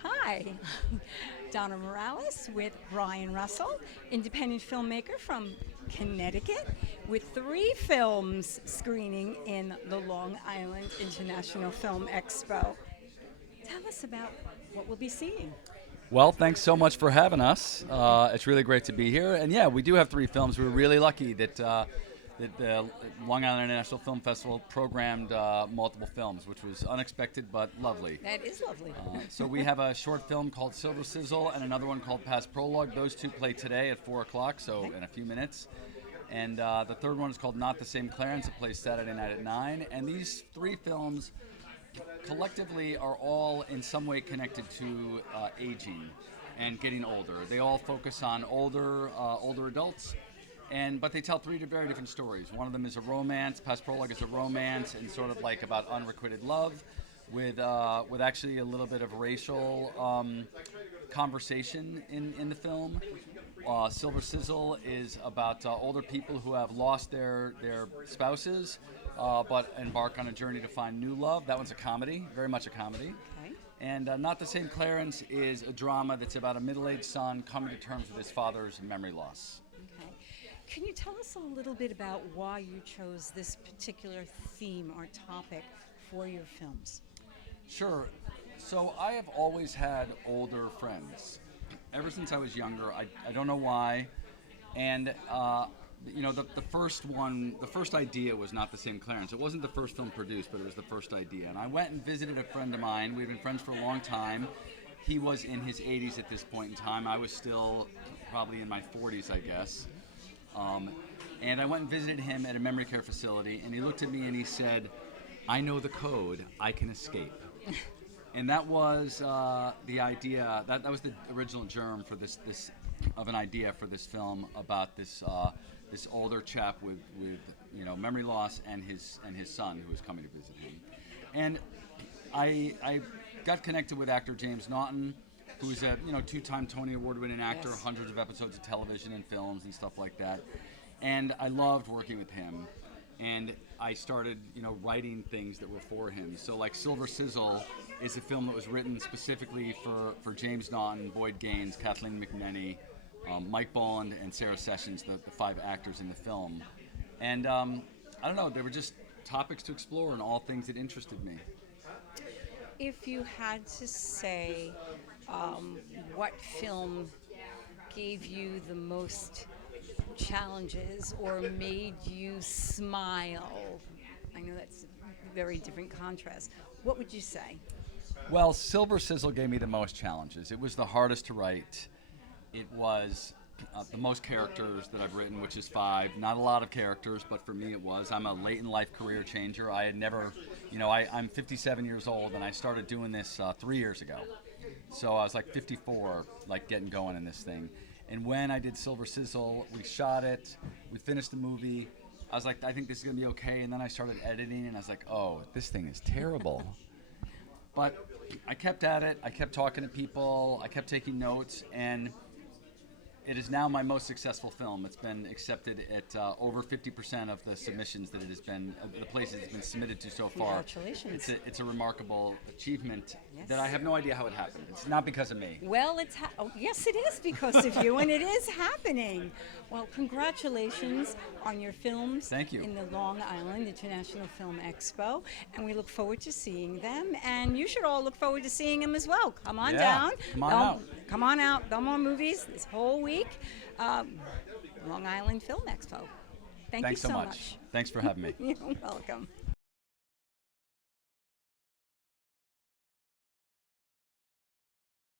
Hi, Donna Morales with Brian Russell, independent filmmaker from Connecticut, with 3 films screening in the Long Island International Film Expo. Tell us about what we'll be seeing. Well, thanks so much for having us. It's really great to be here. And yeah, we do have 3 films. We're really lucky that the Long Island International Film Festival programmed multiple films, which was unexpected but lovely. That is lovely. So we have a short film called Silver Sizzle and another one called Past Prologue. Those 2 play today at 4 o'clock, so in a few minutes. And the third one is called Not the Same Clarence. It plays Saturday night at 9. And these 3 films collectively are all in some way connected to aging and getting older. They all focus on older adults, but they tell 3 very different stories. One of them is a romance. Past Prologue is a romance and sort of like about unrequited love, with actually a little bit of racial conversation in the film. Silver Sizzle is about older people who have lost their spouses, but embark on a journey to find new love. That one's a comedy, very much a comedy. Okay. And Not the Same Clarence is a drama that's about a middle-aged son coming to terms with his father's memory loss. Okay. Can you tell us a little bit about why you chose this particular theme or topic for your films? Sure. So I have always had older friends. Ever since I was younger, I don't know why. And the first idea was Not the Same Clarence. It wasn't the first film produced, but it was the first idea. And I went and visited a friend of mine. We'd been friends for a long time. He was in his 80s at this point in time. I was still probably in my 40s, I guess. And I went and visited him at a memory care facility, and he looked at me and he said, "I know the code. I can escape." And that was the idea. That was the original germ for this of an idea for this film about this older chap with memory loss and his son who was coming to visit him. And I got connected with actor James Naughton, who's a 2-time Tony Award-winning actor, Yes. hundreds of episodes of television and films and stuff like that. And I loved working with him. And I started, writing things that were for him. So, like Silver Sizzle is a film that was written specifically for James Naughton, Boyd Gaines, Kathleen McNenny, Mike Bolland, and Sarah Sessions, the 5 actors in the film. And I don't know, they were just topics to explore and all things that interested me. If you had to say what film gave you the most challenges or made you smile, I know that's a very different contrast, what would you say? Well, Silver Sizzle gave me the most challenges. It was the hardest to write. It was the most characters that I've written, which is 5. Not a lot of characters, but for me it was. I'm a late in life career changer. I had never, I'm 57 years old, and I started doing this 3 years ago. So I was like 54, like getting going in this thing. And when I did Silver Sizzle, we shot it, we finished the movie. I was like, I think this is going to be okay. And then I started editing, and I was like, oh, this thing is terrible. But I kept at it. I kept talking to people. I kept taking notes. And it is now my most successful film. It's been accepted at over 50% of the submissions that it has been, the places it's been submitted to so far. Congratulations. It's a remarkable achievement Yes. that I have no idea how it happened. It's not because of me. Well, yes, it is because of you, and it is happening. Well, congratulations on your films. Thank you. In the Long Island International Film Expo, and we look forward to seeing them. And you should all look forward to seeing them as well. Come on Yeah, down. come on out. Come on out. Belmont Movies this whole week. Long Island Film Expo. Thank Thanks you so much. Thanks for having me. You're welcome.